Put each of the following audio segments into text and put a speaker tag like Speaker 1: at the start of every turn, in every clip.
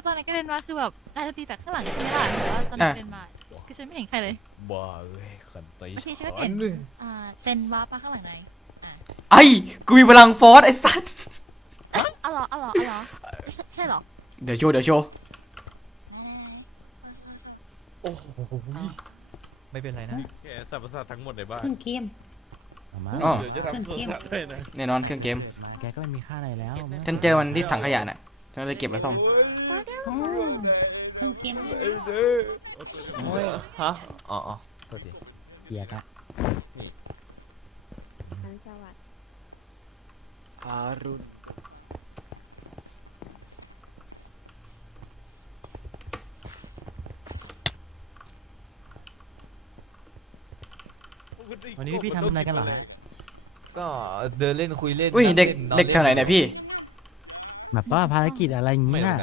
Speaker 1: อนนั้นก็เดินมาคือแบบนายจะตีแต่ข้างหลังใช่ไหมล่ะแต่ว่าตอนนั้นเดินมาคือฉันไม่เห็นใครเลย
Speaker 2: บ้าเอ้ยขันตี
Speaker 1: บางทีฉันก็เห็นเซนว้าปะข้างหลังนาย
Speaker 3: ไอ้กูมีพลังฟอสไอ้สัส
Speaker 1: อ๋อเหรอใช่เหรอ
Speaker 3: เดี๋ยวโชว์
Speaker 2: โอ้โห
Speaker 4: ไม่เป็นไรนะ
Speaker 2: แกสับประสาททั้งหมดในบ้าน
Speaker 5: ขึ้นเกม
Speaker 4: มา
Speaker 3: อ๋อ
Speaker 2: เดี๋ยวจะทำโทรศัพท์ด้วยนะ
Speaker 3: แน่นอนเครื่องเกม
Speaker 4: มาแกก็ไม่มีค่าอะไรแล้ว
Speaker 3: ฉันเจอมันที่ถังขยะน่ะฉันเลยเก็บมาซ่อม
Speaker 5: อ๋อขึ้นเกม
Speaker 4: โอ้ยฮะอ๋อโทษทีเกียร์ละ
Speaker 5: สวัสดี
Speaker 2: อารุณ
Speaker 4: วันนี้พี่ทำอะไรกันเหรอฮะ
Speaker 6: ก็เดินเล่นคุยเล่น
Speaker 3: อุ้ย
Speaker 6: นั่ง
Speaker 3: เด็ก
Speaker 6: ล่นนอน
Speaker 3: เด็กแถวไหนเนี่ยพี่
Speaker 4: แบบว่าภารกิจอะไรอย่าง
Speaker 6: ไม่
Speaker 4: นี้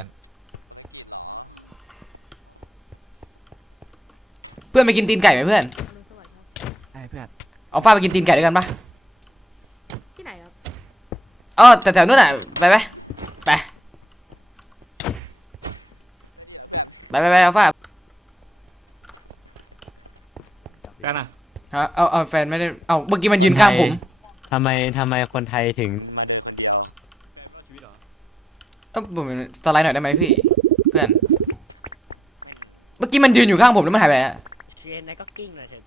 Speaker 6: รู้
Speaker 4: น่ะ
Speaker 6: กัน
Speaker 3: เพื่อนไปกินตีนไก่ไหมเพื่อน
Speaker 7: ไอ้เพื่อน
Speaker 3: เอาฟ้าไปกินตีนไก่ด้วยกันปะ
Speaker 5: ที่ไหนครับ
Speaker 3: อ๋อแต่แถวนู้นน่ะไปไหมไปเอาฟ้า
Speaker 7: กันอ่ะ
Speaker 3: ฮะเอาแฟนไม่ได้เอาเมื่อกี้มันยืนข้างผม
Speaker 4: ทำไมคนไทยถึงมาเดินคนเดียว
Speaker 3: ผมสไลด์หน่อยได้ไหมพี่เพื่อนเมื่อกี้มันยืนอยู่ข้างผมแล้วมันหายไปไหนอะ
Speaker 7: เชนนายก็กิ้งเลยเถอะ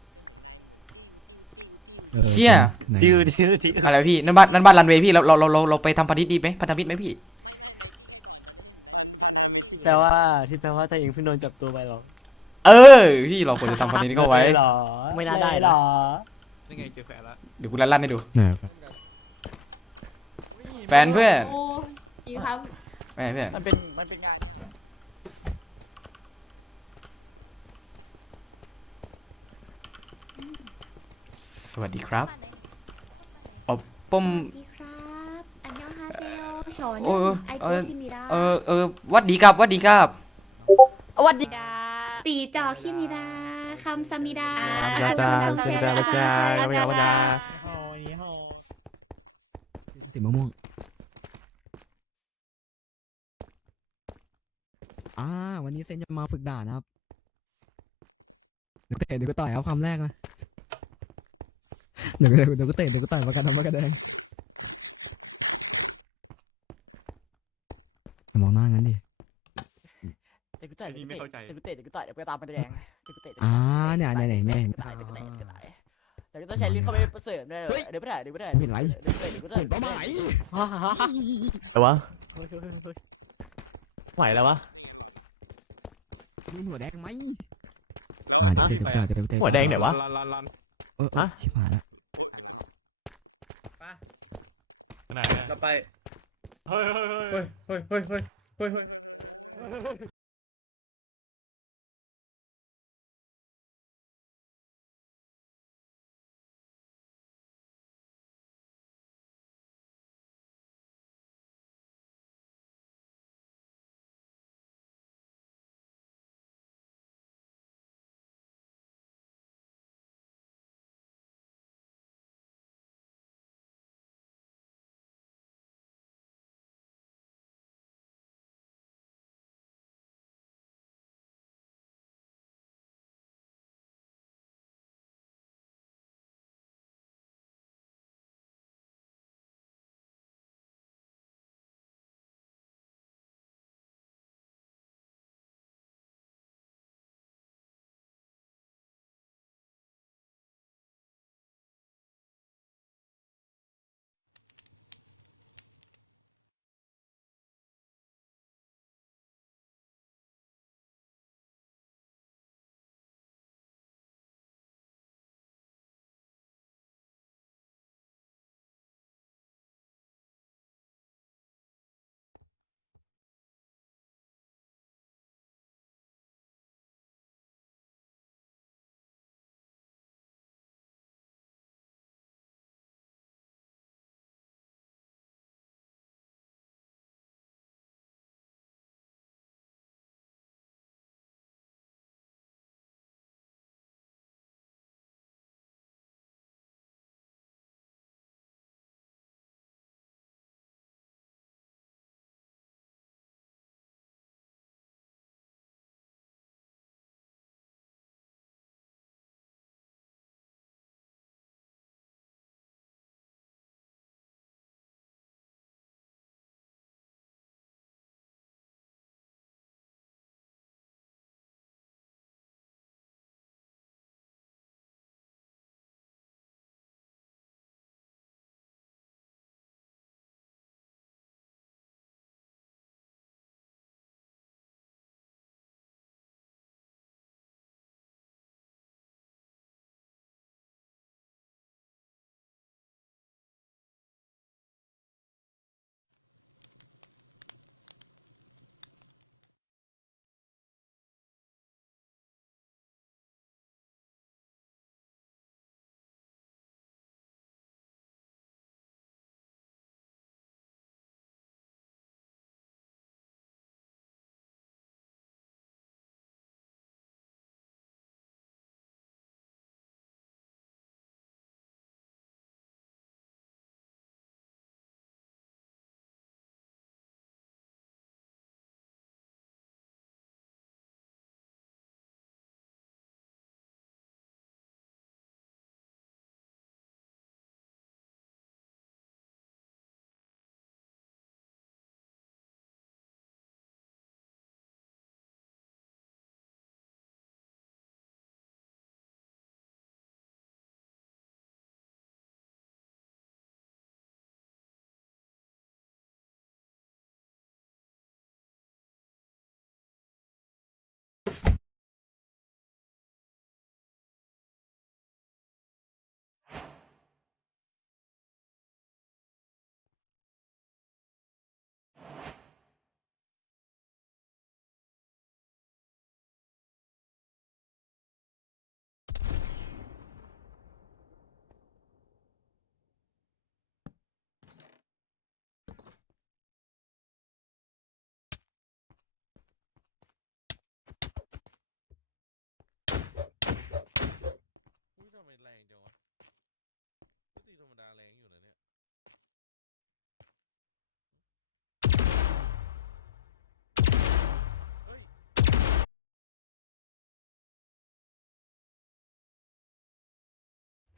Speaker 3: เชี่ย
Speaker 4: ดิว
Speaker 3: อะไรพี่นั่นบ้านรันเวย์พี่เราไปทำพันธมิตรดีไหมพันธมิตรไหมพี่
Speaker 4: แปลว่าที่แปลว่าตัวเองเพิ่งโดนจับตัวไปหรอ
Speaker 3: เออพี่เราควรจะทำพันธมิตรเข้าไว้
Speaker 4: หรอ
Speaker 7: ไม่น่าได้หรอนี่ไงเจอแฟนละ
Speaker 3: เดี๋ยวกูลั่นให้ดูแฟนเพื่อน
Speaker 5: โอ้ยครับ
Speaker 3: ไม่เพื่อน
Speaker 7: มันเป็นงาน
Speaker 3: สวัสดีครับอ๋อผม
Speaker 5: สวัสดีครับอันยองฮาเซโอโชน
Speaker 3: โอ้ย
Speaker 5: ไอโกชิมิดะ
Speaker 3: วัดดีครับวัดดีครับ
Speaker 5: วัดดีตีจอคิมิดะคำซามิดะ
Speaker 7: สีมะม่วงวันนี้เซนจะมาฝึกด่านะครับเดี๋ยวก็ต่อยเอาคำแรกนะเดี๋ยวก็เตะเดี๋ยวก็ต่อยมากันทำมากระแดงมองหน้างั้นดิเดี๋ยวกูต่อยเดี๋ยวกูตามมาแดงเนี่ยไหนเดี๋ยวก็ต้องใช้ลิ้นเข้าไปเสริมด้วยเดี๋ยวไม่ได้เห็นไรเห็นเป้าหมาย
Speaker 4: แต่วะไหวแล้ววะ
Speaker 7: มีหัวแดงไหมเดี๋ยวเตะ
Speaker 4: หัวแดงไหนวะ ฮะ
Speaker 7: ชิบหายแล้ว
Speaker 2: ไหนอะ
Speaker 3: เราไป
Speaker 2: เฮ้ย
Speaker 3: เฮ้ย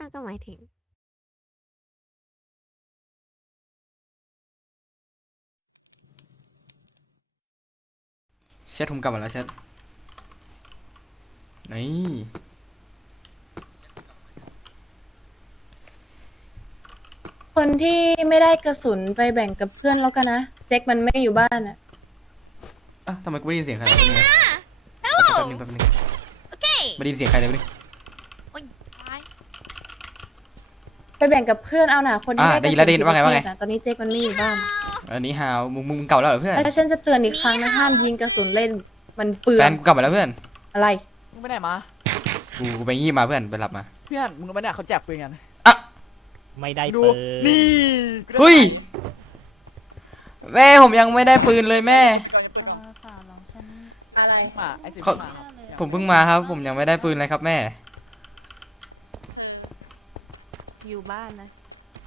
Speaker 8: น่าจะหมายถึง
Speaker 3: แชทผมกลับมาแล้วแชทนี่
Speaker 9: คนที่ไม่ได้กระสุนไปแบ่งกับเพื่อนแล้วกันนะแจ็คมันไม่อยู่บ้านอ่ะ
Speaker 3: อ่ะทำไมกูไม่ได้ยินเสียงใครเลยเนี่ยแป๊บนึง
Speaker 1: โอเค
Speaker 3: ไม่ได้ยินเสียงใครเลยไม่ได้
Speaker 1: โอ้ยตาย
Speaker 9: ไปแบ่งกับเพื่อนเอาหน่ะคนที่ได้กระ
Speaker 3: ได้ยิน
Speaker 9: สุ
Speaker 3: แล้วได้ยินว่าไงว่าไง
Speaker 9: ตอนนี้แจ็คมันไม่อยู่บ้าน
Speaker 3: อันนี้ฮาวมึงเก่าแล้วเหรอเพื่อน
Speaker 9: แล้วฉันจะเตือนอีกครั้งนะห้ามยิงกระสุนเล่นมันเปลือ
Speaker 3: แฟ
Speaker 9: ง
Speaker 3: นกูกลับมาแล้วเพื่อน
Speaker 9: อะไร
Speaker 7: มึงไปไหนมา
Speaker 3: กูไปงี้มาเพื่อนไปรับมา
Speaker 7: เพื่อนมึงรู้ไหมเนี่ยเขาแจกปืนกัน
Speaker 4: ไม่ได้
Speaker 7: ดู
Speaker 4: เปิด
Speaker 7: นี่
Speaker 3: เฮ้ยแม่ผมยังไม่ได้ปืนเลยแม่
Speaker 1: ฝ่าลองฉัน
Speaker 9: อะไร
Speaker 7: มาไอ้สิ
Speaker 3: เขา
Speaker 7: มา
Speaker 3: ผมเพิ่งมาครับ ผมยังไม่ได้ปืนเลยครับแม่
Speaker 9: อยู่บ้านนะ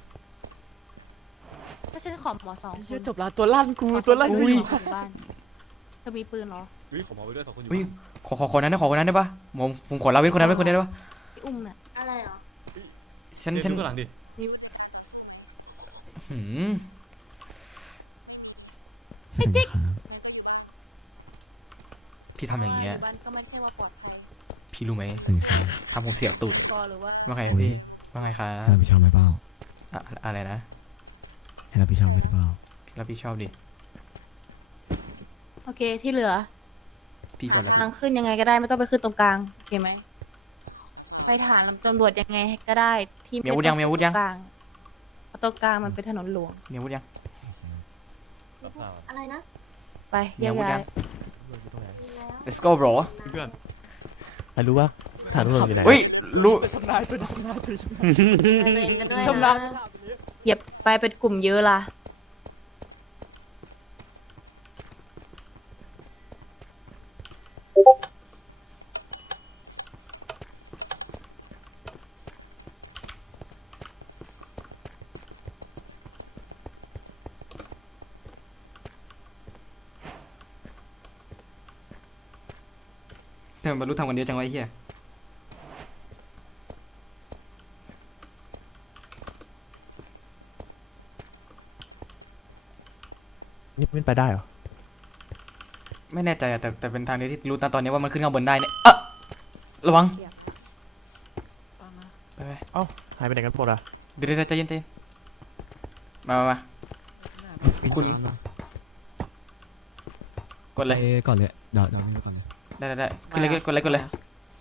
Speaker 9: ก็ฉันขอหมอ2 ค
Speaker 7: เฮีย
Speaker 9: น
Speaker 7: จบละตัวลั่นกูตัวลั่นกู
Speaker 9: อยู่บ้านเธอมีปืนเหรอ
Speaker 2: วิขอมาไปด้วย2 คนอยู่
Speaker 3: อุ้ยขอคนนั้นได้ขอคนนั้นได้ปะผมขอลาเว้นคนนั้นไว้คนเดียวได้ปะ
Speaker 9: พี่อุ้มน่ะ
Speaker 8: อะไรเหรอ
Speaker 3: ฉัน
Speaker 2: เดี๋ยวดูข้างหลังดิ
Speaker 3: หืม
Speaker 7: ไอ้จิ๊ก
Speaker 3: พี่ทำอย่างเงี้ย
Speaker 9: บ้านก็ไม่ใช่ว่าปลอดภัย
Speaker 3: พี่รู้ไหมทำผมเสียตูด
Speaker 9: กอหรือว่า
Speaker 3: ว่าไงพี่ว่าไงครับ
Speaker 7: ให้รับผิดชอบไหมเปล่า
Speaker 3: อะไรนะ
Speaker 7: ให้รับผิดชอบไหมเปล่า
Speaker 3: รับผิดชอบดิ
Speaker 9: โอเคที่เหลือ
Speaker 3: พี่ก่อนรับผิด
Speaker 9: ทางขึ้นยังไงก็ได้ไม่ต้องไปขึ้นตรงกลางโอเคไหมไปฐานตำรวจยังไงก็ได้ที่
Speaker 3: มีอาวุธยังมีอาวุธยัง
Speaker 9: กลางเพราะตรงกลางมันเป็นถนนหลวง
Speaker 3: มีอาวุธยัง
Speaker 8: อะไรนะ
Speaker 9: ไป
Speaker 3: มี
Speaker 9: แยก
Speaker 3: อาวุธ
Speaker 9: ย้า
Speaker 3: ยั
Speaker 9: ย
Speaker 3: ง let's go bro
Speaker 2: เพื่อน
Speaker 4: ใครรู้ว่าฐานตำรวจอยู่ไหน
Speaker 3: อุ้ยรู้
Speaker 7: ชำนาญปืนชำนาญปืนชำนาญ
Speaker 8: ไปเวรกันด้วย
Speaker 7: ชำนาญ
Speaker 8: นะ
Speaker 9: เหยียบไปเป็นกลุ่มเยอะล่ะ
Speaker 3: ทำไมบรรลุทำกันเยอะจังวะไอ้เหี้ย
Speaker 4: นี่ไม่ไปได้เหรอ
Speaker 3: ไม่แน่ใจอะแต่เป็นทางเดียวที่รู้ตอนนี้ว่ามันขึ้นข้างบนได้เนี่ยระวังไป
Speaker 4: หายไปไหนกันหมดอ่ะ
Speaker 3: เดี๋ยวใจเย็นมาคุณกดเลย
Speaker 7: ก่อนเลยเดี๋ยวก่อนเลย
Speaker 3: ได้ขึ้นเลยกดเลย
Speaker 7: ขึ้นก่อนเลย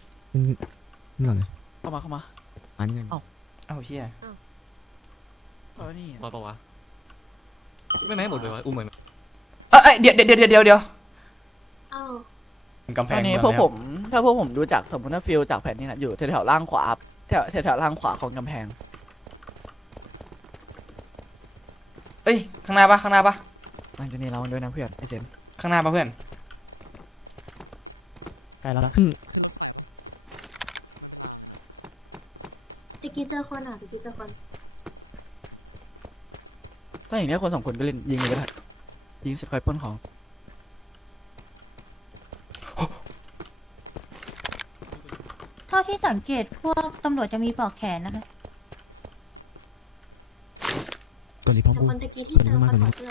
Speaker 7: เข้ามาอันนี้ไง
Speaker 3: เอ้าเชี่ย
Speaker 7: นี่
Speaker 2: มาปะวะไม่ไหนหมดเลยวะอุ้มเหมือน
Speaker 3: เดี๋ยว
Speaker 8: อ้าว
Speaker 3: กำแพ
Speaker 7: ต
Speaker 3: ง
Speaker 7: อนนี้
Speaker 3: เมือง
Speaker 7: พวก
Speaker 3: แล้ว
Speaker 7: ผมถ้าพวกผมดูจากสมมติว่าฟิลจากแผ่นนี้นะอยู่แถวๆล่างขวาแถวๆล่างขวาของกำแพง
Speaker 3: เอ้ยข้างหน้าปะ
Speaker 7: หลังจากนี้เราด้วยนะเพื่อนไอเซน
Speaker 3: ข้างหน้าปะเพื่อน
Speaker 4: ใกล้แล้วนะ
Speaker 8: ตะกี้เจอคนอ่ะตะกี้เจอคน
Speaker 7: ถ้าอย่างนี้คน2 คนก็เล่นยิงเลยก็ได้ยิงเสร็จค่อยปล้นของ
Speaker 1: เท่าที่สังเกตพวกตำรวจจะมีปลอกแขนนะคะ
Speaker 7: ก่อนรีพร้อม
Speaker 8: แต่
Speaker 7: กู
Speaker 8: คนตะกี้ที่เจอคนถอดเสื้อ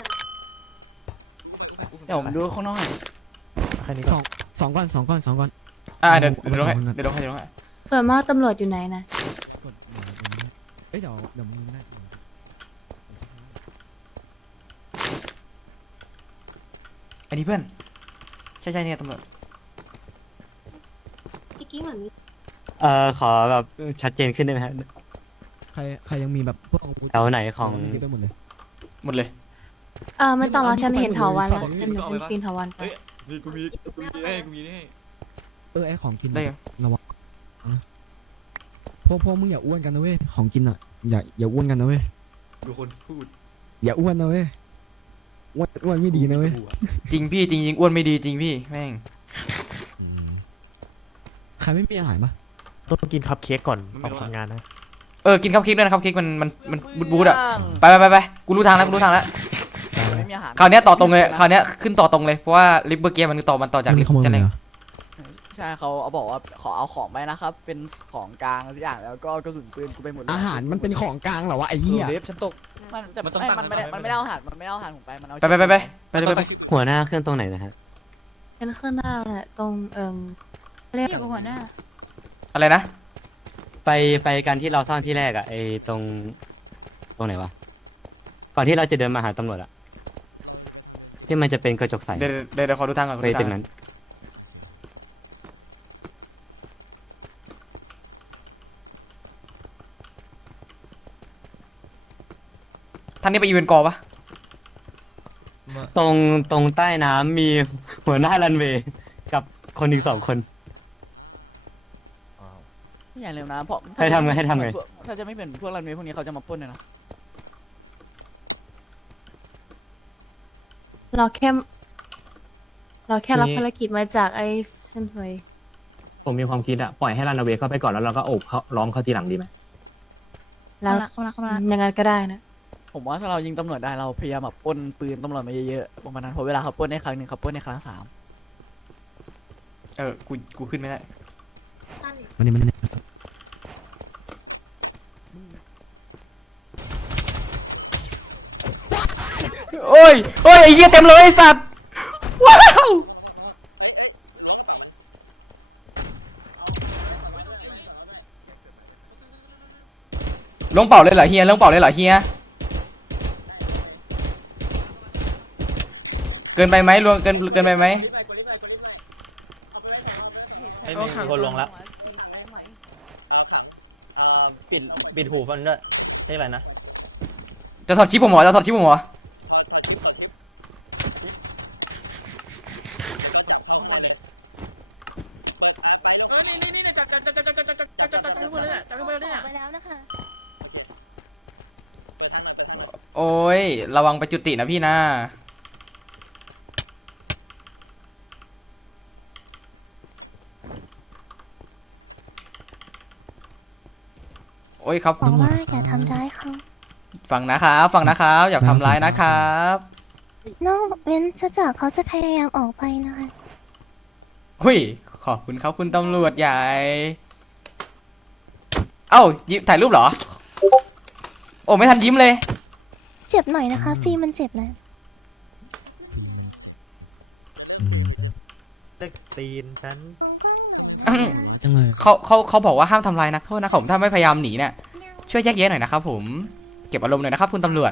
Speaker 7: เดี๋ยวผมดูข้างนอกให้
Speaker 4: แค่นี้
Speaker 7: ส
Speaker 4: ก็
Speaker 7: องก้อน
Speaker 3: เดี๋ยวลงให้
Speaker 9: ส่วนมากตำรวจอยู่ไหนนะ
Speaker 7: เอ้ยเดี๋ยวมึงได้
Speaker 3: อันนี้เพื่อนใช่เนี่ยตำรวจ
Speaker 8: ตะกี้เหมือนมี
Speaker 6: ขอแบบชัดเจนขึ้นได้ไหมครับ
Speaker 7: ใครยังมีแบบพวกอาวุธ
Speaker 6: แถวไหนของ
Speaker 7: ไปหมดเลย
Speaker 3: เลย
Speaker 9: ไม่ต้องแล้วฉันเห็นเถาวันแล้วฉันเห็นปีนเถาวันไป
Speaker 2: นี่กูมีนี่
Speaker 7: ไอของกิน
Speaker 3: ได้เหรอ
Speaker 7: ระวังนะพวกมึงอย่าอ้วนกันนะเว้ยของกินอ่ะอย่าอ้วนกันนะเว้ย
Speaker 2: ดูคนพูด
Speaker 7: อย่าอ้วนนะเว้ยอ้วนไม่ดีนะเว้ย
Speaker 3: จริงพี่จริงอ้วนไม่ดีจริงพี่แม่ง
Speaker 7: ใครไม่มีอาหารปะ
Speaker 4: ต้องกินคัพเค้กก่อนออกทำงานนะ
Speaker 3: กินคัพเค้กด้วยนะครับเค้กมันบูดอะไปกูรู้ทางแล้ว
Speaker 7: ไม่มีอาหาร
Speaker 3: คราวนี้ต่อตรงเลยคราวนี้ขึ้นต่อตรงเลยเพราะว่าลิฟต์เบอร์เกียมันต่อจากลิฟต์
Speaker 7: ขโมย
Speaker 3: จะ
Speaker 7: เล
Speaker 3: เร่
Speaker 7: ย
Speaker 3: ง
Speaker 7: เหรอใช่เขาบอกว่าขอเอาของไปนะครับ เป็นของกลางสักอย่างแล้วก็เอากระสุนปืนกูไปหมดเลย
Speaker 10: อาหารมันเป็นของกลางเหรอวะไอ้เหี้ย
Speaker 4: เล็บฉันตก
Speaker 7: มันแต่มันไม่ได้เอาอาหารมันไม่ได้เอาอาหารผมไปมันเอา
Speaker 3: ไปเลย
Speaker 6: หัวหน้าเครื่องตรงไหนนะฮะ
Speaker 9: เป็นข้างหน้าแหละตรงเรียก
Speaker 1: อยู่กับหัวหน้า
Speaker 3: อะไรนะ
Speaker 6: ไปกันที่เราซ่อนที่แรกอะไอตรงไหนวะก่อนที่เราจะเดินมาหาตำรวจอะที่มันจะเป็นกระจกใส
Speaker 3: เดี๋ยวขอดูทางก่อน
Speaker 6: ไปตรงนั้น
Speaker 3: ท่านนี้ไปอีเวนต์กอปะ
Speaker 6: ตรงใต้น้ำมีหัวหน้ารันเวย์กับคนอีก2 คน
Speaker 7: ไม่อย่างเร็วนะเพราะ
Speaker 6: ให้ทำไง
Speaker 7: ถ้าจะไม่เป็นพวกรันเวย์พวกนี้เขาจะมาปล้นเลยนะ
Speaker 9: เราแค่รับภารกิจมาจากไอ้เช่นเคย
Speaker 4: ผมมีความคิดอะปล่อยให้รันเวย์เข้าไปก่อนแล้วเราก็โอบเขาล้อมเขาทีหลังดีไหม
Speaker 9: แล้ว
Speaker 1: เข้ามา
Speaker 9: ยังไงก็ได้นะ
Speaker 7: ผมว่าถ้าเรายิงตำรวจได้เราพยายามแบบปล้นปืนตำรวจมาเยอะๆประมาณนั้นเพราะเวลาเขาปล้นได้ครั้งหนึ่งเขาปล้นในครั้ง3
Speaker 3: กูขึ้นไม่ได้
Speaker 10: มันนี่
Speaker 3: โอ้ยไอ้เหี้ยเต็มเลยไอ้สัตว์ว้าวลงเป่าเลยเหรอเฮียเกินไปไหมรวมเกินไปไหม
Speaker 4: ไม่มีคนลงแล้วปิดหูฟันด้วยเรียกอะไรนะ
Speaker 3: จะถอดชิปผมเหรอโอ้ยระวังไปจุตินะพี่นะโอ้ยครับ
Speaker 9: บอกว่าอย่าทำร้ายเขา
Speaker 3: ฟังนะครับอยากทำร้ายนะครับ
Speaker 9: นอกเว้นจะจากเขาจะพยายามออกไปนะคะ
Speaker 3: หุยขอบคุณครับคุณตำรวจใหญ่เอ้ายิ้มถ่ายรูปเหรอโอ้ไม่ทันยิ้มเลย
Speaker 9: เจ็บหน่อยนะคะฟีมันเจ็บนะ
Speaker 4: เล็กตีนฉัน
Speaker 10: จังเลย
Speaker 3: เขาบอกว่าห้ามทำลายนักโทษนะครับผมถ้าไม่พยายามหนีเนี่ยช่วยแยกแยะหน่อยนะครับผมเก็บอารมณ์หน่อยนะครับคุณตำรวจ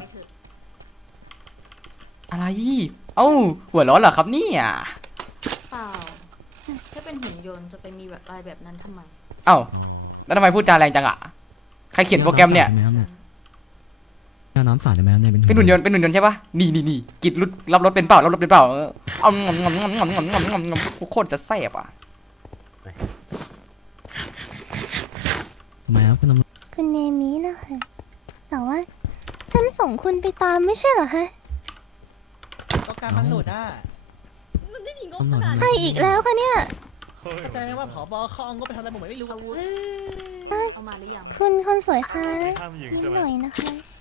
Speaker 3: อะไรเอ้าหัวร้อนเหรอครับเนี่ย
Speaker 8: เปล่าถ้าเป็นหุ่นยนต์จะไปมีแบบลายแบบนั้นทำไม
Speaker 3: เอ้าแล้วทำไมพูดจาแรงจังอ่ะใครเขียนโปรแกรมเนี่ย
Speaker 10: น้ำสาดได้ไหมครับเนี่ย
Speaker 3: เป็นหุ่นยนต์ใช่ปะนี่กิดรุดรับรถเป็นเปล่าเอาโคตรจะแซ่บอ่ะ
Speaker 10: ทำไมครับคุณตำรวจ
Speaker 9: คุณเนมินะคะแต่ว่าฉันส่งคุณไปตามไม่ใช่เหรอฮะ
Speaker 10: ก็การมันหลุดอ่ะตำรวจ
Speaker 9: ใครอีกแล้วคะเนี่ย
Speaker 10: เข้าใจไหมว่าผบคองก็ไปทำอะไรผมไม่รู้
Speaker 8: เอามาหรือยัง
Speaker 9: คุณคนสวยคะนิดหน่อยนะคะ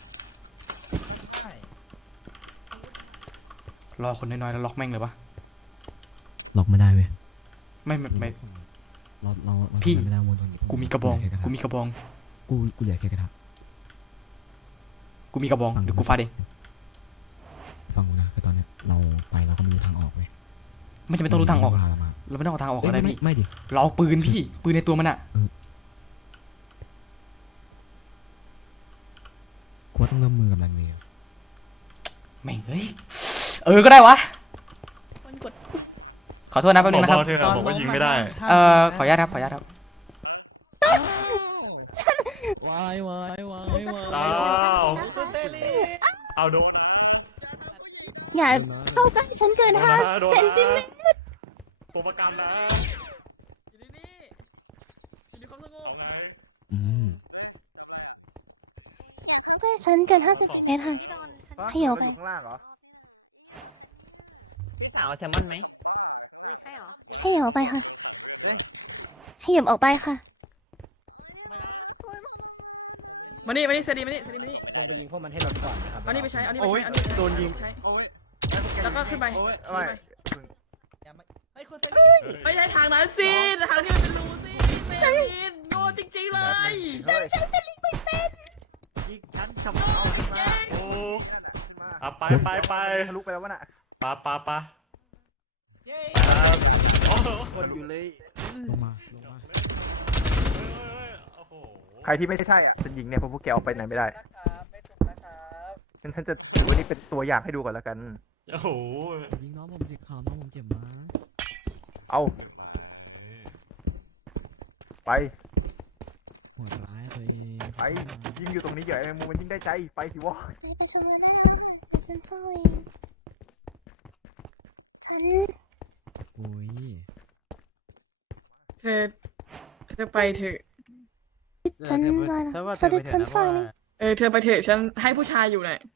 Speaker 3: รอคนน้อยๆแล้วล็อกแม่งเลยปะ
Speaker 10: ล็อกไม่ได้เว้ย
Speaker 3: ไม่
Speaker 10: เรา
Speaker 3: พี่
Speaker 10: ไม่ได้วน
Speaker 3: กูมีกระบองกูเหลือแค่กระทะเดี๋ยวกูฟาดเอง
Speaker 10: ฟังกูนะคือตอนเนี้ยเราไปเราก็ไม่รู้ทางออกเว้ย
Speaker 3: ไม่จำเป็นต้องรู้ทางออก เราไม่ต้องเอาทางออกก็ได้พี่เราเอาปืนพี่ปืนในตัวมันอะ
Speaker 10: กูว่าต้องเริ่มมือกับรันเวย์
Speaker 3: แม่งเฮ้ยก็ได้วะขอโทษนะแป๊บนึงนะครับ
Speaker 2: ผมก็ยิงไม่ได้
Speaker 3: ขออนุญาตครับ
Speaker 10: วายวายวายวาย
Speaker 2: เอาโดน
Speaker 9: อย่าเข้าใกล้ฉันเกิน5 เซนติเมตร
Speaker 2: ตัวประกันนะ
Speaker 9: ใกล้ฉันเกิน5 เซนติเมตรค่ะให้ออกไป
Speaker 4: ข้างล่างเหรอเอาแซลมอนไหม
Speaker 9: ให้ออกไปค่ะให้หยิบออกไปค่ะ
Speaker 7: มานี่เซรีมานี่
Speaker 10: ลงไปยิงพวกมันให้รถก่อนนะครับ
Speaker 7: เอานี่ไปใช้เอานี่
Speaker 2: โอ้ยโดนยิง
Speaker 7: แล้วก็ขึ้นไป
Speaker 10: เฮ้ยคุณ
Speaker 9: ไม่ใช่ทางนั้นสิทางที่มันเป็นรูสิเซรินโง่จริงๆเลย
Speaker 2: ฉันทำเอาโอ้อะไปทะลุไปแล้ววะน่ะปะโอ้โหคนอยู่เลย
Speaker 10: ลงมา
Speaker 2: โอ้โห
Speaker 11: ใครที่ไม่ใช่อ่ะฉันยิงเนี่ยเพราะพวกแกออกไปไหนไม่ได้ฉันจะถือว่านี่เป็นตัวอย่างให้ดูก่อนแล้วกัน
Speaker 2: โอ้โห
Speaker 10: ยิงน้องผมสิข่าวน้องผมเจ็บนะ
Speaker 11: เอาไป
Speaker 10: โหดร้ายตัวเอง
Speaker 11: ไปยิงอยู่ตรงนี้ใหญ่มูมันยิงได้ใจไปสิวะ
Speaker 5: ไปประชุมเลยไม่ได้ฉันพ่อเองฉัน
Speaker 10: โอ้ย
Speaker 9: เธอไปเถอะ
Speaker 5: ฉันมา
Speaker 4: ฉันว่า
Speaker 5: ฉันฉันฟังเลย
Speaker 9: เธอไปเถอะฉันให้ผู้ชายอยู่หน่อย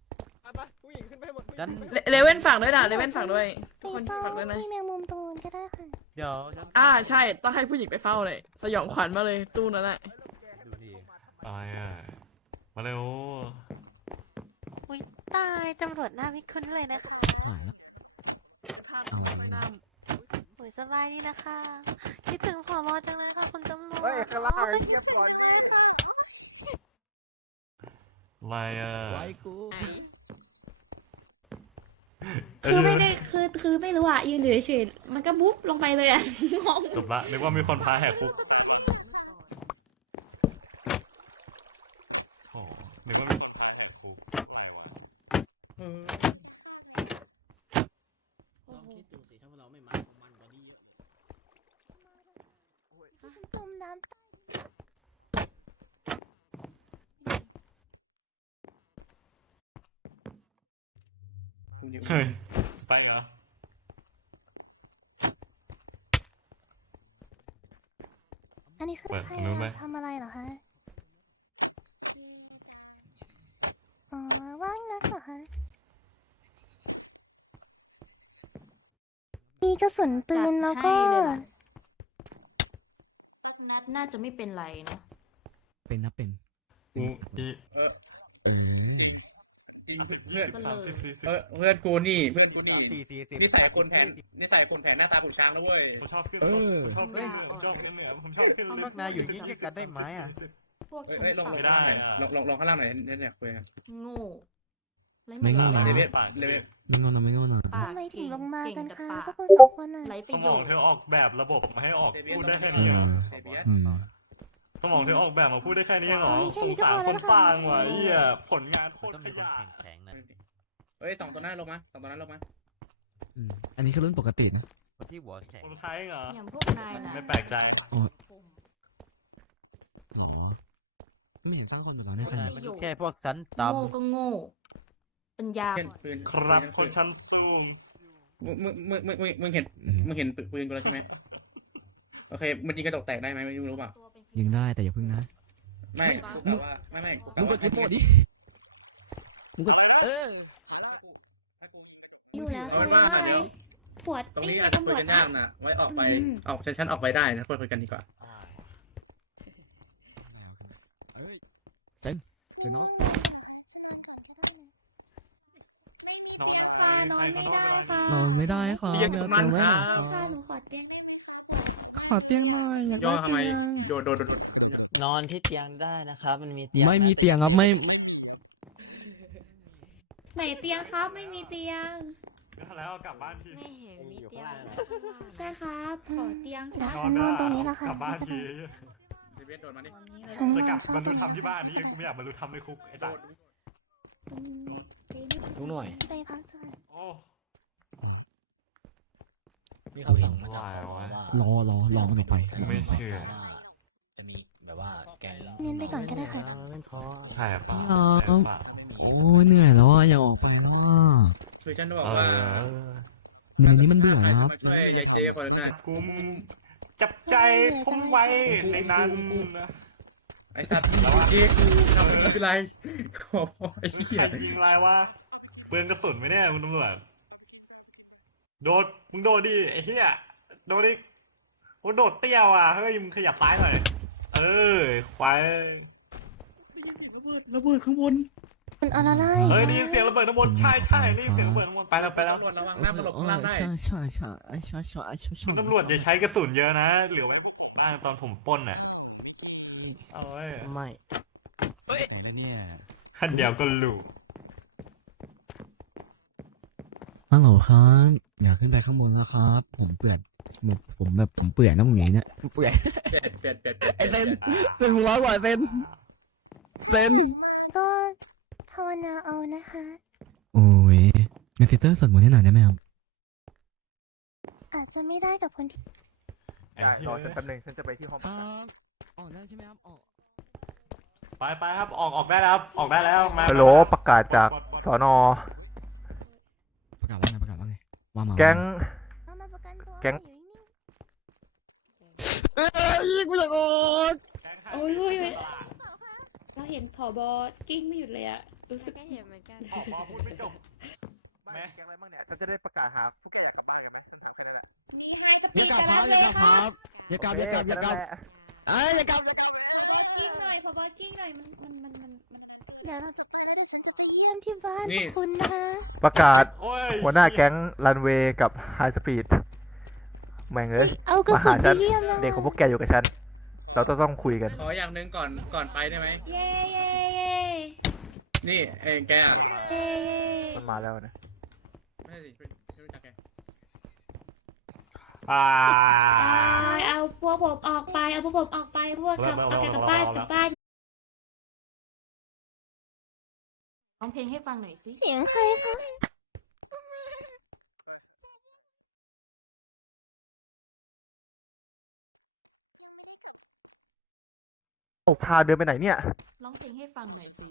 Speaker 4: ฉัน
Speaker 9: เลเว่นฝากด้วยนะเลเว่นฝากด้วยทุกคน
Speaker 5: ไป
Speaker 9: ฝากด้วยนะ
Speaker 5: ที่แมงมุมตรงนู้นก็ได้ค่ะ
Speaker 4: เดี๋ยวฉัน
Speaker 9: ใช่ต้องให้ผู้หญิงไปเฝ้าเลยสยองขวัญมาเลยตู้นั้นแหละ
Speaker 4: ดูดิ
Speaker 2: อะไรอ่ะมาเร็ว
Speaker 8: อุ้ยตายตำรวจหน้าไม่คุ้นเลยนะคะ
Speaker 10: หายแล้ว
Speaker 9: ไม่น่า
Speaker 8: โอ้ยสบายดีนะคะ คิดถึงผอจังเลยค่ะคุณตำรวจ
Speaker 11: เฮ้ยข้างล่างเงียบก่อน
Speaker 8: แล้วค่ะ
Speaker 2: อะไรอ่ะ
Speaker 10: ไว้กู
Speaker 5: คือไม่ได้คือไม่รู้อ่ะยืนอยู่เฉยๆมันก็บุ๊บลงไปเลยอ่ะ งง
Speaker 2: จบละนึกว่ามีคนพาแหกคุกโอ้นึกว่ามีคุกอะไรวะ
Speaker 10: ลองคิดดูสิถ้าเราไม่มามันก็ดี
Speaker 5: ฉันจมน้ำ
Speaker 2: เฮ้ยไปเหรอ
Speaker 5: อันนี้คือ
Speaker 2: เปิด
Speaker 5: ใคร
Speaker 2: อันนู้นไหม
Speaker 5: ทำอะไรเหรอคะอ๋อว่างนักเหรอคะมีกระสุนปืนแล้วก็
Speaker 8: นัดน่าจะไม่เป็นไรเนาะ
Speaker 10: เป็นนะเป็น
Speaker 2: กูอี
Speaker 10: เออ
Speaker 2: เพื่อน
Speaker 8: ก็
Speaker 2: สาม
Speaker 8: เล
Speaker 2: สิ
Speaker 8: ย
Speaker 2: บ40
Speaker 11: เพื่อนกูนี่เพื่อนกูนี่
Speaker 4: 40
Speaker 11: นี่ใส่คนแผนนี่ใส่คนแผนหน้าตาผูกช้างแล้วเว้ย
Speaker 2: ผมชอบขึ้นผมชอบขึ้นผมชอบขึ้นเหนือผมชอบขึ้น
Speaker 4: พวกนายอยู่ยิ่งกันได้ไหมอ่ะ
Speaker 8: พวกฉัน
Speaker 11: เฮ้ยลง
Speaker 8: ปาก
Speaker 2: ไม่ได้อะ
Speaker 11: ลงข้างล่างหน่อยเนี่ยคุยกัน
Speaker 8: โง่ไร
Speaker 10: ไม่โง่
Speaker 8: ปา
Speaker 10: นะ
Speaker 11: เล
Speaker 8: ก
Speaker 11: เวลเลเวล
Speaker 10: ไม่งอนนะไม่งอนนะ
Speaker 8: ปาก
Speaker 5: ทำไมถึงลงมากัน
Speaker 8: เก่
Speaker 5: คะ
Speaker 8: แต่
Speaker 5: พว
Speaker 8: ปาก
Speaker 5: คุณสองคนน่ะ
Speaker 8: ไรป
Speaker 2: ส
Speaker 8: ระ
Speaker 2: ม
Speaker 8: โย
Speaker 2: อง
Speaker 8: ชน์
Speaker 2: เธอออกแบบระบบมาให้ออกพูดได้แค่
Speaker 10: เอ
Speaker 2: นี้เหรอ
Speaker 10: อืม
Speaker 2: สมองเธอออกแบบมาพูดได้แค่นี้เหรอ
Speaker 5: มีแค่
Speaker 2: สง
Speaker 5: นี้ก็
Speaker 2: สา
Speaker 5: พ
Speaker 2: ร
Speaker 5: อ
Speaker 2: ค
Speaker 5: แล้ว
Speaker 2: น
Speaker 5: นะ
Speaker 2: ส
Speaker 5: คะ
Speaker 2: ร้างว่ะเหี้ยผลงานโค
Speaker 4: มัน
Speaker 2: ตร
Speaker 4: ต้อง
Speaker 2: ข
Speaker 4: มีคน
Speaker 2: ยะ
Speaker 4: แข็งๆนะ
Speaker 11: เฮ้ย2ตัวหน้าลงมา2ตัวนั้นลงมา
Speaker 10: อืมอันนี้คือรุ่นปกตินะ
Speaker 4: คนที่หัวแข็ง
Speaker 2: คนไทยเหรอ
Speaker 8: อย่างพวกนายน่ะ
Speaker 2: ไม่แปลกใจ
Speaker 10: อ๋อหรอไม่เห็นตั้งคนแบบเราเนี่ยใคร
Speaker 4: มันแค่พวกสัน
Speaker 8: โง่
Speaker 4: ตำ
Speaker 8: ก็โง่ปัญญา
Speaker 11: เพื่อน
Speaker 8: อ่อน
Speaker 11: ปืน
Speaker 2: ครับคนชั้นสูง
Speaker 11: มึงเห็นปืนกูแล้วใช่ไหมโอเคมันยิงกระจกแตกได้ไหมไม่รู้ป่ะ
Speaker 8: ตัวเป็น
Speaker 10: ยิงได้แต่อย่าพึ่งนะ
Speaker 11: ไม่กูกะว่าไม่
Speaker 10: มึงกดรีโมทดิมึงกด
Speaker 5: อยู่แล้ว
Speaker 11: เอา
Speaker 5: ค่ะ
Speaker 11: เป็นว่า
Speaker 5: ว่าไง
Speaker 11: เดี๋ยว
Speaker 5: ปวด
Speaker 11: ตรง
Speaker 5: ไอ้
Speaker 11: นี้
Speaker 5: ไง
Speaker 11: อาจจะ
Speaker 5: ตำ
Speaker 11: คุ
Speaker 5: ร
Speaker 11: ยว
Speaker 5: จ
Speaker 11: กัน
Speaker 5: นะ
Speaker 11: ยากนะไว้ออกไปฉันออกไปได้นะคุยกันดีกว่า
Speaker 10: เอ้ยเดี๋ยวน้อง
Speaker 2: น้อง
Speaker 5: ปลานอนไม่ได้ค่ะ
Speaker 10: นอนไม่ได้ค่ะ
Speaker 11: เรียกมันครับ
Speaker 5: ค่ะหนูขอเตียง
Speaker 10: ขอเตียงหน่อยอยาก
Speaker 11: ย่อ
Speaker 10: ได้
Speaker 11: ทำไม
Speaker 10: เตียง
Speaker 11: โดด
Speaker 4: นอนที่เตียงได้นะครับมันมีเตียง
Speaker 10: ไม่มีเตียงครับไม่
Speaker 5: ไหนเตียงครับไม่มีเตียง
Speaker 2: แล้วกลับบ้านที
Speaker 8: ไม่เห็นมีเตียง
Speaker 5: ใช่ครับขอเตียง
Speaker 2: น
Speaker 5: ค่ะ
Speaker 2: อนไม่ได้กลับบ้านที
Speaker 11: เวทโดนมาดิ
Speaker 5: ฉัน
Speaker 2: จะ
Speaker 5: น
Speaker 2: ก
Speaker 5: อ
Speaker 2: ลั
Speaker 5: น
Speaker 2: บ
Speaker 5: เข้า
Speaker 2: บรร
Speaker 5: ต
Speaker 2: ลุ
Speaker 5: รง
Speaker 2: ธรรมที่บ้านนี่กูไม่อยากบรรลุธรรมในคุกไอ้สัส
Speaker 10: ดูหน่อย
Speaker 5: ไปพักก่อน
Speaker 2: โอ้
Speaker 10: มีคำสั่งมาจากรอมันออกไป
Speaker 2: ไม่เชื่อ
Speaker 10: จะมีแบบว่าแก
Speaker 5: เน้นไปก่อนก็ได้ค่ะ
Speaker 2: ใช่เปล่า
Speaker 10: อ๋อ
Speaker 2: ใช่เปล่า
Speaker 10: โอ้ยเหนื่อยแล้วอ่ะอยากออกไปแล้วอ่ะ
Speaker 11: คือฉันจะบอก
Speaker 2: เอ
Speaker 11: ว่า
Speaker 2: อ
Speaker 10: เหนื่อยนี้มันเบื่อนะครับ
Speaker 11: มาช่วยยายเจคนนั้น
Speaker 2: กุมจับใจพุ่งไว้ในนั้น
Speaker 11: ไอ้สัตว์เจกูทำอะไรคือไรขอพ่อไอ้เหี้
Speaker 2: ใค
Speaker 11: ย
Speaker 2: รยิงอะไรวะเปลืองกระสุนไหมเนี่ยคุณตำรวจโดดมึงโดดดิไอ้เหี้ยโดดดิโอ้โดดเตี้ยวอ่ะเฮ้ยมึงขยับซ้ายหน่อยเออควาย
Speaker 11: ระเบิดข้างบน
Speaker 9: คุณออร่าไล่
Speaker 2: เฮ้ยได้ยินเสียงระเบิดน้ำมนต์ใช่ใช่ได้ยินเสียงระเบิดน้ำมนต์ไปแล้วไปแล้ว
Speaker 11: ตำรวจระวังหน้าปลกข้างล่างได้
Speaker 2: คุณตำรวจอย่าใช้กระสุนเยอะนะเหลือไว้บ้างตอนผมปล้นน่ะเอาไว้
Speaker 4: ไม่
Speaker 10: ไหนแล้วเนี่ย
Speaker 2: ขั้นเดียวก็รู้
Speaker 10: ฮัลโหลครับ อยากขึ้นไปข้างบนแล้วครับ ผมเปื่อยผมเปื่อยนะมึงอย่างเนี้ย
Speaker 7: เปื่อย
Speaker 11: เปลี่ยนเปลี่ยนเปลี่ยน
Speaker 7: ไอ้เซนเซนมึงร้อยกว่าเซนเซน
Speaker 9: ก็ภาวนาเอานะคะ
Speaker 10: โอ้ยงั้นซิสเตอร์สวดมนต์ให้หน่อยได้ไหมครับ
Speaker 9: อาจจะไม่ได้กับคนที่
Speaker 2: ไอ้เหี้ย
Speaker 4: รอฉันแป๊บนึงฉันจะไปที่ห้อง
Speaker 10: ออกได้ใช่ไหมครับออก
Speaker 2: ไปครับออกได้แล้วครับออกได้แล้วมา
Speaker 4: ฮัลโหลประกาศจากสน
Speaker 10: ประกาศว่าไงประกาศว่าไงว่ามา
Speaker 4: แก๊ง
Speaker 9: เอามาประกันตัว
Speaker 4: แก๊ง
Speaker 9: อยู่นิ่ง
Speaker 7: กูอยากออก
Speaker 5: โอ้ยเราเห็นผอบอกิ้งไม่หยุดเลยอะรู้สึก
Speaker 8: ก็เห็นเหมือนกัน
Speaker 2: ออกมาพูดไม่จบ
Speaker 4: แม่แก๊งอะไรบ้างเนี่ยฉันจะได้ประกาศหาพวกแกอยากกลับบ้านกันไหมต้องหาแค่นั้นแหละ
Speaker 10: อย่ากลับครับอย่ากลับครับอย่ากลับอย่ากลับอย่ากลับ
Speaker 7: เอ้ยอย่ากลับ
Speaker 5: กิ้งหน่อยผอบอกิ้งหน่อยมัน
Speaker 9: ๆเดี๋ยวเราจะไปแล้วเดี๋ยวฉันจะไปเยี่ยมที่บ้าน
Speaker 11: นี่
Speaker 9: คุณนะคะ
Speaker 4: ประกาศ
Speaker 2: โอ้ย
Speaker 4: หัวหน้าแก๊งรันเวย์กับไฮสปีดแม่งเอ้ย
Speaker 9: เอากระ
Speaker 4: มา
Speaker 9: สุ
Speaker 4: หาน
Speaker 9: ไป
Speaker 4: ฉัน
Speaker 9: เยี่ยมนะ
Speaker 4: เด็กของพวกแกอยู่กับฉัน เราต้องคุยกัน
Speaker 11: ขออย่างหนึ่งก่อนไปได้ไหม
Speaker 5: เย้เย้
Speaker 11: นี่เองแกอะ
Speaker 5: เย้
Speaker 4: มันมาแล้วนะ
Speaker 11: ไม่ใช่สิไม่รู้จักแก
Speaker 5: เอาพวกผมออกไปเอาพวกผมออกไปพวกเอาแกกลับบ้านกลับบ้าน
Speaker 8: ร้องเพลงให้ฟังหน่อยสิ
Speaker 9: เสียงใครคะ
Speaker 4: โอ้พาเดินไปไหนเนี่ย
Speaker 8: ร้องเพลงให้ฟังหน่อยสิ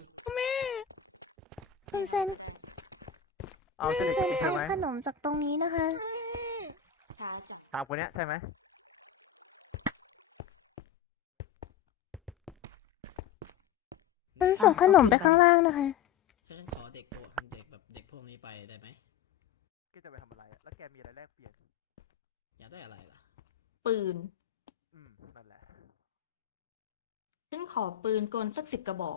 Speaker 9: คุณเซน
Speaker 4: เอา
Speaker 9: คุ
Speaker 4: เจะ
Speaker 9: ณ
Speaker 4: เด็ก
Speaker 9: เซน
Speaker 4: ใช่
Speaker 9: เอา
Speaker 4: ไหม
Speaker 9: ขนมจากตรงนี้นะคะ
Speaker 8: ช้าจ้ะ
Speaker 4: ถามคนเนี้ยใช่ไหม
Speaker 9: ฉันส่งขนมไปข้างล่างนะคะ
Speaker 7: ฉันขอเด็กพวกนี้ไปได้ไหม
Speaker 4: แกจะไปทำอะไรอะแล้วแกมีอะไรแลกเปลี่ยน
Speaker 7: อยากได้อะไรล่ะ
Speaker 8: ปืน
Speaker 4: นั่นแหละ
Speaker 8: ฉันขอปืนกลสัก10 กระบอก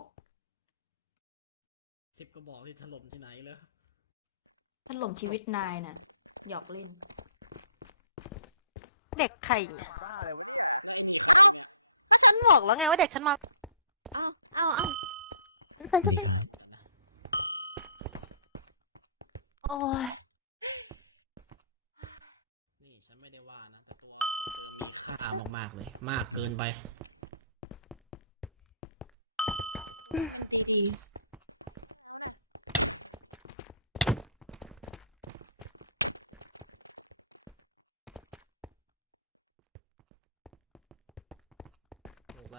Speaker 7: 10 กระบอกที่ถล่มที่ไหนเลย
Speaker 8: ถล่มชีวิตนายน่ะ หยอกเล่น
Speaker 1: เด็กใครเนี่ย
Speaker 4: บ้าอะไรวะ
Speaker 1: ฉันบอกแล้วไงว่าเด็กฉันมา
Speaker 5: เอา
Speaker 9: ฉันจะไป
Speaker 1: โอ้ย
Speaker 7: นี่ฉันไม่ได้ว่านะแต่ตัวกล้ามากๆเลย มากเกินไป ถูกแล้ว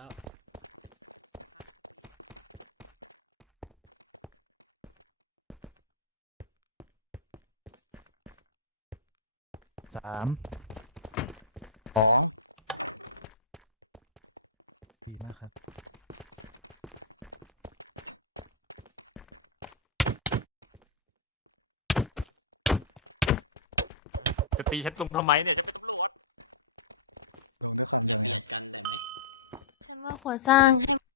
Speaker 10: 3 2ดีมากครับ
Speaker 2: จะตีฉันลงทำไมเนี่ย
Speaker 9: ว่าควรสร้าง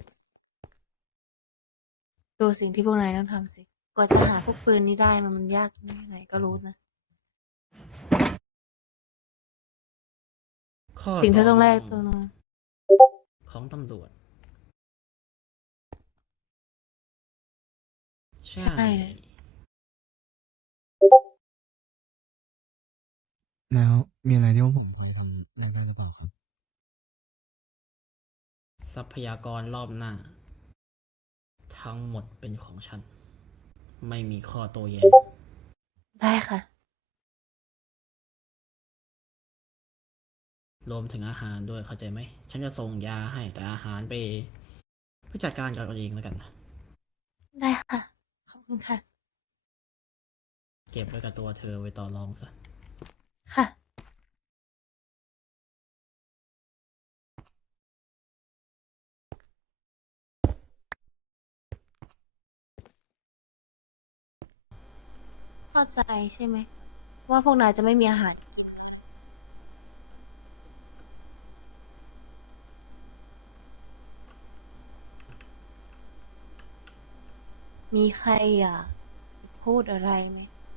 Speaker 9: ดูสิ่งที่พวกนายต้องทำสิกว่าจะหาพวกปืนนี้ได้มันยากแค่ไหนก็รู้นะ สิ่งที่ต้องแลกตัวนึง
Speaker 7: ของตำรวจ ใช่
Speaker 9: ใช่
Speaker 10: แล้วมีอะไรที่ว่าผมพอจะทำได้หรือเปล่าครับ
Speaker 7: ทรัพยากรรอบหน้า ทั้งหมดเป็นของฉัน ไม่มีข้อโต้แย้ง
Speaker 9: ได้ค่ะ
Speaker 7: รวมถึงอาหารด้วยเข้าใจไหม ฉันจะส่งยาให้แต่อาหารไปจัดการกับเอาเองแล้วกันนะ
Speaker 9: ได้ค่ะ ขอบคุณค่ะ
Speaker 7: เก็บไว้กับตัวเธอไว้ต่อรองซะ
Speaker 9: ค่ะ เข้าใจใช่ไหม ว่าพวกนายจะไม่มีอาหารมีใครอยากพูดอะไรไหม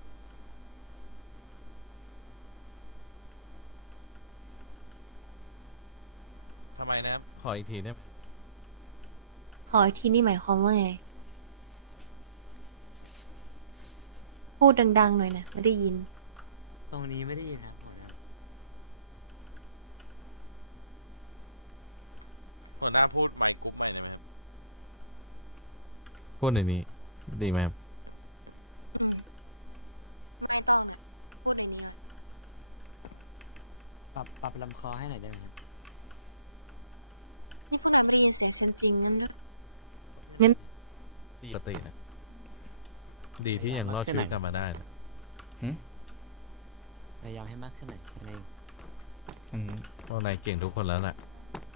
Speaker 4: ทำไมนะขออีกทีได้ไหม
Speaker 9: ขออีกทีนี่หมายความว่าไง พูดดังๆหน่อยนะ ไม่ได้ยิน
Speaker 6: ตรงนี้ไม่ได้ยินครับ
Speaker 4: หัวหน้าพูดมันพูดกันเลยนะพูดในนี้ดีไหมครับ
Speaker 6: ปรับลำคอให้หน่อยได้ไหมครับ
Speaker 9: นี่ก็ไม่ได้ยินเสียงคนจริงนั่นนะ
Speaker 4: ปกตินะดีที่ยังรอดชีวิตกลับมาได้นะ
Speaker 6: พยายามให้มากขึ้นหน่อยแค่นั้นเอง
Speaker 4: เพราะนายเก่งทุกคนแล้วน่ะ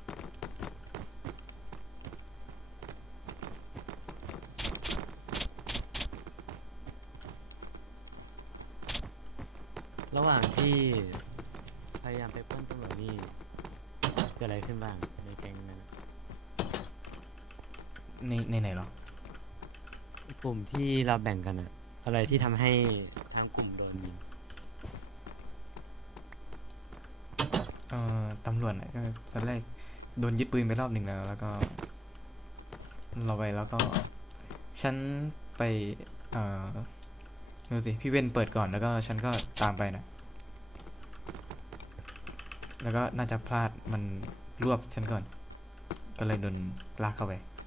Speaker 6: ระหว่างที่พยายามไปปล้นตำรวจนี่เกิดอะไรขึ้นบ้างในแก๊งนั้นอะ
Speaker 3: ในไหนหรอ
Speaker 6: กลุ่มที่เราแบ่งกันอะอะไรที่ทำให้ทางกลุ่มโดนยิง
Speaker 3: ตำรวจน่ะก็ตอนแรกโดนยึดปืนไปรอบหนึ่งแล้ว แล้วก็เราไปแล้วก็ ฉันไปดูสิพี่เว้นเปิดก่อนแล้วก็ฉันก็ตามไปนะ แล้วก็น่าจะพลาดมันรวบฉันก่อน ก็เลยโดนลากเข้าไป